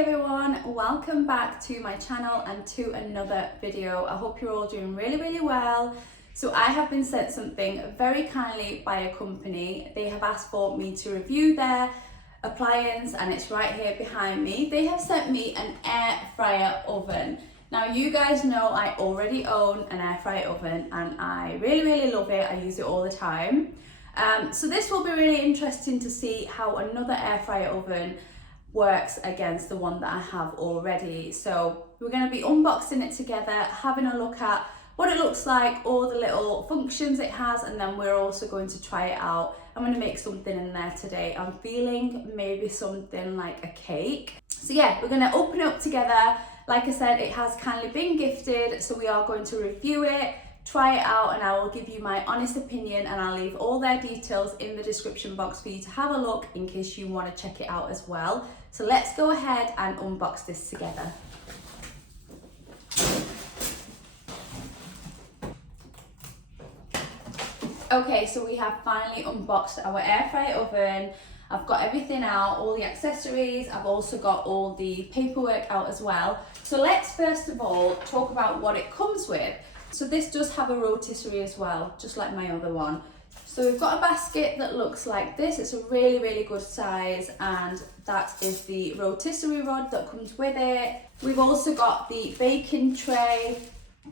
everyone, welcome back to my channel and to another video. I hope you're all doing really well. So I have been sent something very kindly by a company. They have asked for me to review their appliance and it's right here behind me. They have sent me an air fryer oven. Now you guys know I already own an air fryer oven and I really love it. I use it all the time. So this will be really interesting to see how another air fryer oven works against the one that I have already. So we're going to be unboxing it together, having a look at what it looks like, all the little functions it has, and then we're also going to try it out. I'm going to make something in there today. I'm feeling maybe something like a cake. So yeah, we're going to open it up together. Like I said, it has kindly been gifted, so we are going to review it, try it out, and I will give you my honest opinion, and I'll leave all their details in the description box for you to have a look in case you want to check it out as well. So let's go ahead and unbox this together. Okay, so we have finally unboxed our air fryer oven. I've got everything out, all the accessories. I've also got all the paperwork out as well. So let's first of all talk about what it comes with. So this does have a rotisserie as well, just like my other one. So we've got a basket that looks like this. It's a really good size, and that is the rotisserie rod that comes with it. We've also got the baking tray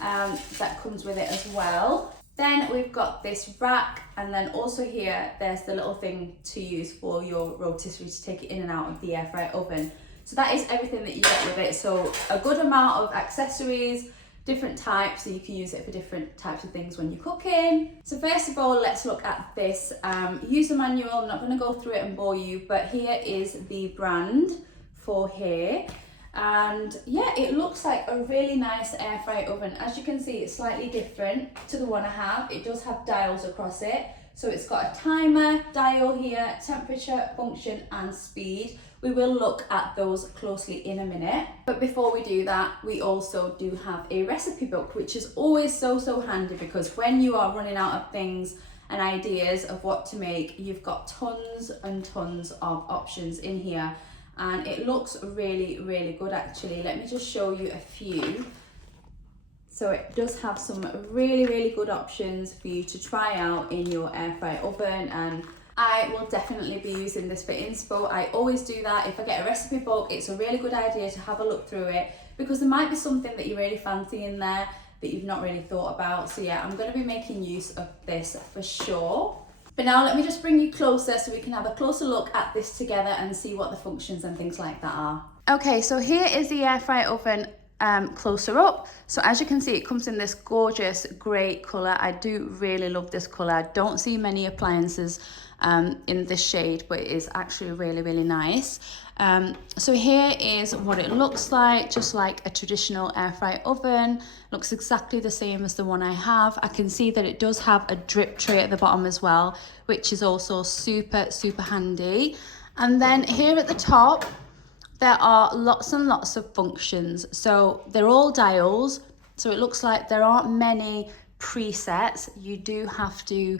that comes with it as well. Then we've got this rack, and then also here there's the little thing to use for your rotisserie to take it in and out of the air fryer oven. So that is everything that you get with it. So a good amount of accessories, different types, so you can use it for different types of things when you're cooking. So first of all, let's look at this user manual. I'm not going to go through it and bore you, but here is the brand FOHERE. And yeah, it looks like a really nice air fryer oven. As you can see, it's slightly different to the one I have. It does have dials across it. So it's got a timer dial here, temperature, function and speed. We will look at those closely in a minute. But before we do that, we also do have a recipe book, which is always so handy, because when you are running out of things and ideas of what to make, you've got tons and tons of options in here. And it looks really good actually. Let me just show you a few. So it does have some really good options for you to try out in your air fryer oven, and I will definitely be using this for inspo. I always do that. If I get a recipe book, it's a really good idea to have a look through it, because there might be something that you really fancy in there that you've not really thought about. So yeah, I'm going to be making use of this for sure. But now let me just bring you closer so we can have a closer look at this together and see what the functions and things like that are. Okay, so here is the air fryer oven closer up. So as you can see, it comes in this gorgeous grey colour. I do really love this colour. I don't see many appliances in this shade, but it is actually really nice. So here is what it looks like, just like a traditional air fryer oven. Looks exactly the same as the one I have. I can see that it does have a drip tray at the bottom as well, which is also super handy. And then here at the top, there are lots and lots of functions. So they're all dials. So it looks like there aren't many presets. You do have to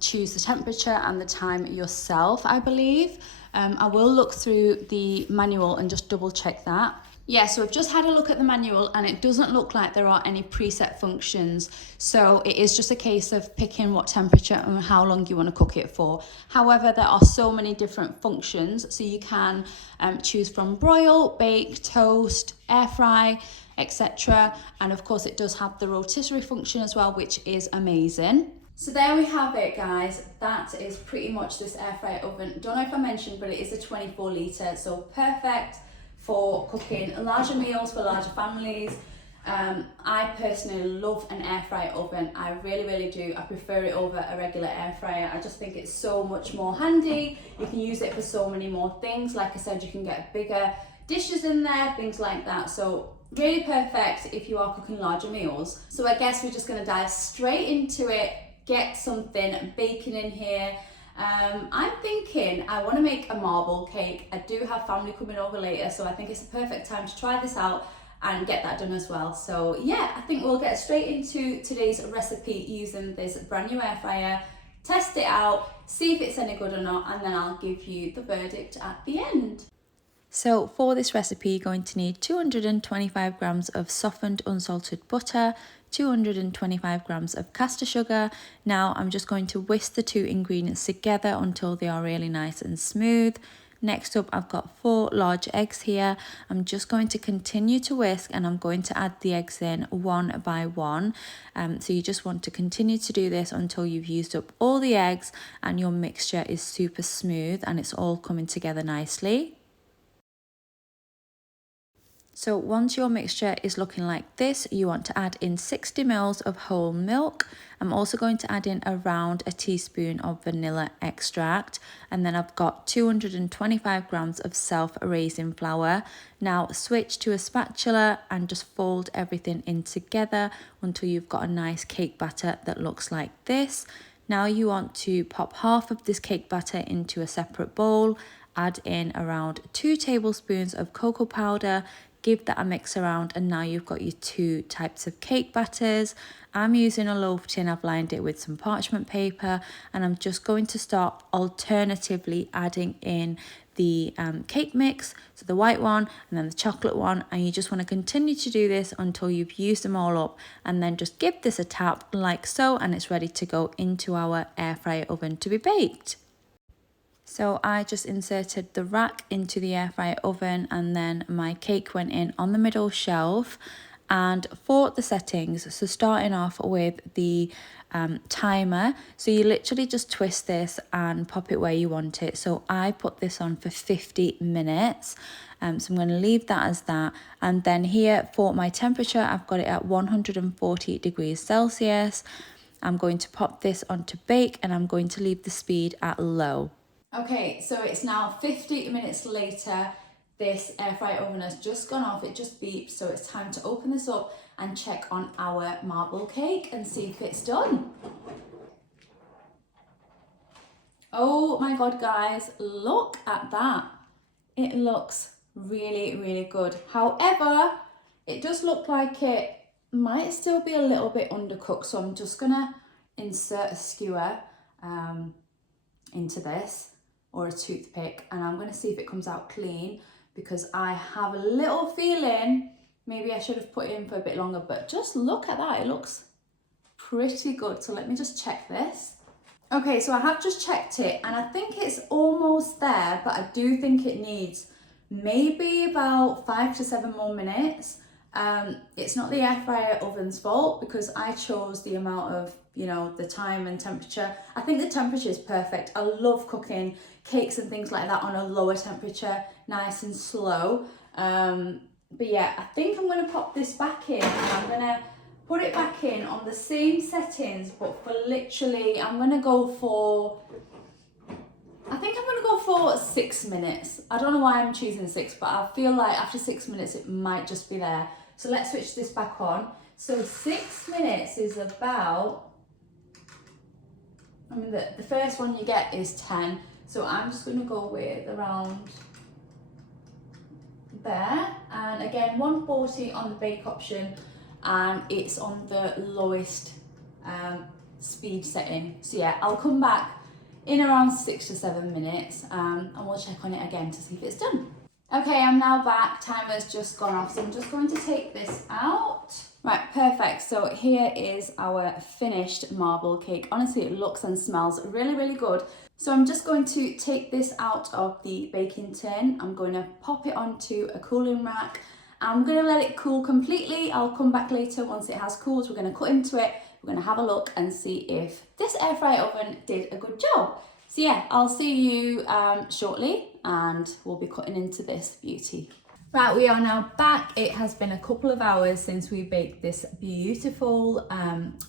choose the temperature and the time yourself, I believe. I will look through the manual and just double check that. Yeah, so I've just had a look at the manual and it doesn't look like there are any preset functions. So it is just a case of picking what temperature and how long you want to cook it for. However, there are so many different functions. So you can choose from broil, bake, toast, air fry, etc. And of course it does have the rotisserie function as well, which is amazing. So there we have it, guys. That is pretty much this air fryer oven. Don't know if I mentioned, but it is a 24 litre, so perfect for cooking larger meals for larger families. I personally love an air fryer oven. I really do. I prefer it over a regular air fryer. I just think it's so much more handy. You can use it for so many more things. Like I said, you can get bigger dishes in there, things like that. So really perfect if you are cooking larger meals. So I guess we're just going to dive straight into it, get something baking in here. I'm thinking I want to make a marble cake. I do have family coming over later, so I think it's a perfect time to try this out and get that done as well. So yeah, I think we'll get straight into today's recipe using this brand new air fryer, test it out, see if it's any good or not, and then I'll give you the verdict at the end. So for this recipe, you're going to need 225 grams of softened unsalted butter, 225 grams of caster sugar. Now I'm just going to whisk the two ingredients together until they are really nice and smooth. Next up, I've got 4 large eggs here. I'm just going to continue to whisk and I'm going to add the eggs in one by one. So you just want to continue to do this until you've used up all the eggs and your mixture is super smooth and it's all coming together nicely. So once your mixture is looking like this, you want to add in 60 ml of whole milk. I'm also going to add in around a teaspoon of vanilla extract. And then I've got 225 grams of self-raising flour. Now switch to a spatula and just fold everything in together until you've got a nice cake batter that looks like this. Now you want to pop half of this cake batter into a separate bowl. Add in around 2 tablespoons of cocoa powder. Give that a mix around and now you've got your 2 types of cake batters. I'm using a loaf tin, I've lined it with some parchment paper and I'm just going to start alternatively adding in the cake mix, so the white one and then the chocolate one, and you just want to continue to do this until you've used them all up and then just give this a tap like so and it's ready to go into our air fryer oven to be baked. So I just inserted the rack into the air fryer oven and then my cake went in on the middle shelf. And for the settings, so starting off with the timer, so you literally just twist this and pop it where you want it. So I put this on for 50 minutes. So I'm going to leave that as that. And then here for my temperature, I've got it at 140 degrees Celsius. I'm going to pop this onto bake and I'm going to leave the speed at low. Okay, so it's now 50 minutes later. This air fryer oven has just gone off, it just beeped, so it's time to open this up and check on our marble cake and see if it's done. Oh my god guys, look at that. It looks really, really good. However, it does look like it might still be a little bit undercooked, so I'm just gonna insert a skewer into this, or a toothpick, and I'm going to see if it comes out clean because I have a little feeling maybe I should have put it in for a bit longer, but just look at that, it looks pretty good. So let me just check this. Okay, so I have just checked it and I think it's almost there, but I do think it needs maybe about 5 to 7 more minutes. It's not the air fryer oven's fault because I chose the amount of, you know, the time and temperature. I think the temperature is perfect. I love cooking cakes and things like that on a lower temperature, nice and slow. But yeah, I think I'm going to pop this back in and I'm going to put it back in on the same settings, but for literally, I'm going to go for, I think I'm going to go for 6 minutes. I don't know why I'm choosing 6, but I feel like after 6 minutes, it might just be there. So let's switch this back on. So 6 minutes is about, I mean, the first one you get is 10. So I'm just going to go with around there. And again, 140 on the bake option. And it's on the lowest speed setting. So yeah, I'll come back in around 6 to 7 minutes and we'll check on it again to see if it's done. Okay, I'm now back, timer's just gone off, so I'm just going to take this out. Right, perfect, so here is our finished marble cake. Honestly, it looks and smells really, really good. So I'm just going to take this out of the baking tin. I'm going to pop it onto a cooling rack. I'm going to let it cool completely. I'll come back later once it has cooled. We're going to cut into it. We're going to have a look and see if this air fryer oven did a good job. So yeah, I'll see you shortly and we'll be cutting into this beauty. Right, we are now back. It has been a couple of hours since we baked this beautiful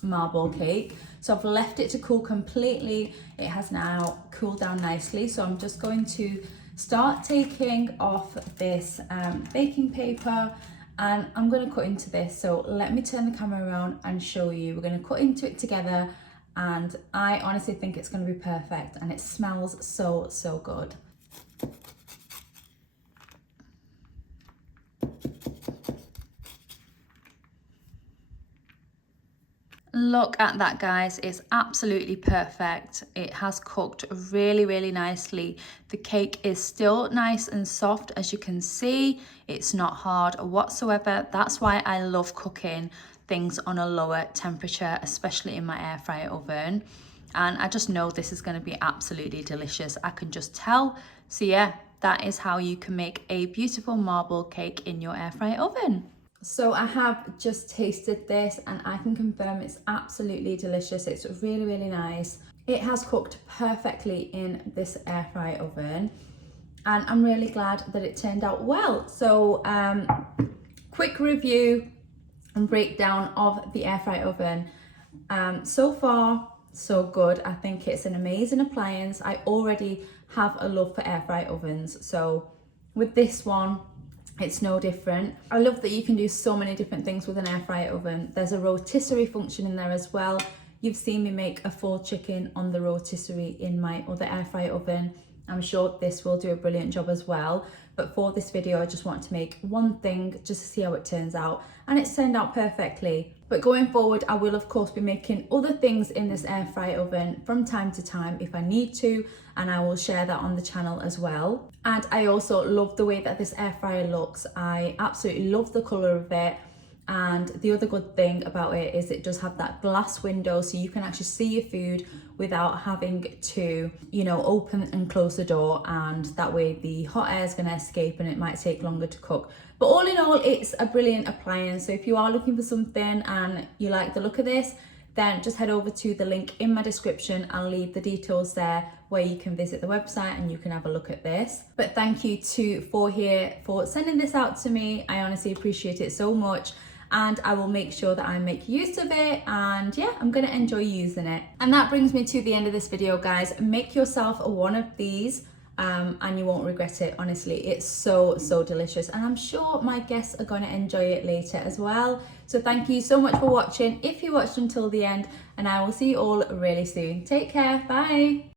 marble cake. So I've left it to cool completely. It has now cooled down nicely. So I'm just going to start taking off this baking paper and I'm going to cut into this. So let me turn the camera around and show you. We're going to cut into it together and I honestly think it's going to be perfect and it smells so, so good. Look at that, guys. It's absolutely perfect. It has cooked really, really nicely. The cake is still nice and soft, as you can see. It's not hard whatsoever. That's why I love cooking things on a lower temperature, especially in my air fryer oven. And I just know this is going to be absolutely delicious. I can just tell. So yeah, that is how you can make a beautiful marble cake in your air fryer oven. So I have just tasted this and I can confirm it's absolutely delicious. It's really, really nice. It has cooked perfectly in this air fry oven and I'm really glad that it turned out well. So quick review and breakdown of the air fry oven. So far, so good. I think it's an amazing appliance. I already have a love for air fry ovens. So with this one, it's no different. I love that you can do so many different things with an air fryer oven. There's a rotisserie function in there as well. You've seen me make a full chicken on the rotisserie in my other air fryer oven. I'm sure this will do a brilliant job as well. But for this video, I just want to make one thing just to see how it turns out. And it's turned out perfectly. But going forward, I will of course be making other things in this air fryer oven from time to time if I need to. And I will share that on the channel as well. And I also love the way that this air fryer looks. I absolutely love the colour of it. And the other good thing about it is it does have that glass window so you can actually see your food without having to, you know, open and close the door, and that way the hot air is going to escape and it might take longer to cook. But all in all, it's a brilliant appliance. So if you are looking for something and you like the look of this, then just head over to the link in my description. I'll leave the details there where you can visit the website and you can have a look at this. But thank you to FOHERE for sending this out to me. I honestly appreciate it so much. And I will make sure that I make use of it, and yeah, I'm gonna enjoy using it. And that brings me to the end of this video, guys. Make yourself one of these and you won't regret it. Honestly, it's so delicious, and I'm sure my guests are gonna enjoy it later as well. So thank you so much for watching if you watched until the end, and I will see you all really soon. Take care, bye.